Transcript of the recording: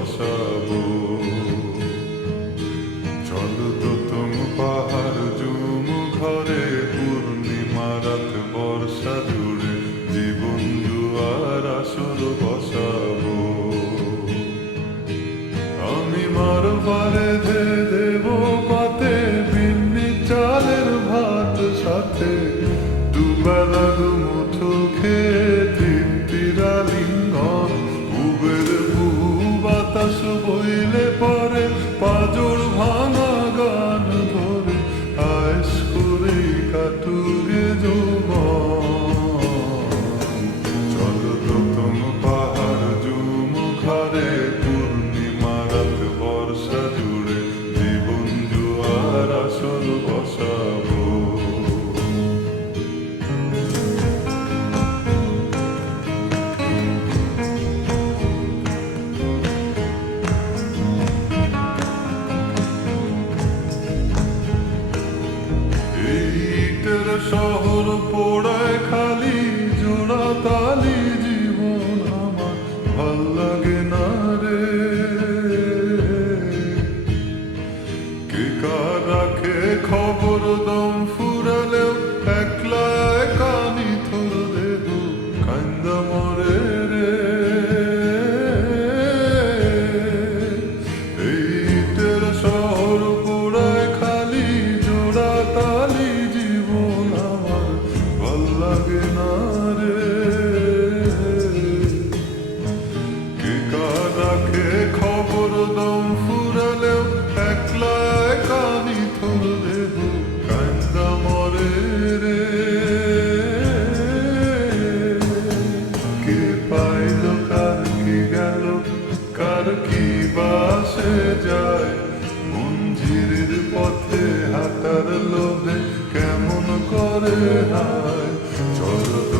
বসাবো। চলো তো তুম পাহাড় জুম ঘরে পূর্ণিমা রাত বর্ষা জুড়ে জীবন দুয়ার আসর বইলে পরে পাজর ভাঙা গান ধরে আয়স করে কাটুগে যোগ চলো প্রথম পাহাড় জুমুখারে পূর্ণিমা রাত বর্ষা জুড়ে, জীবন জুয়ার আসল বসাব। এইটার শহর পড়ায় যায়। মঞ্জির পথে হাঁটার লোভে কেমন করে হায়? চল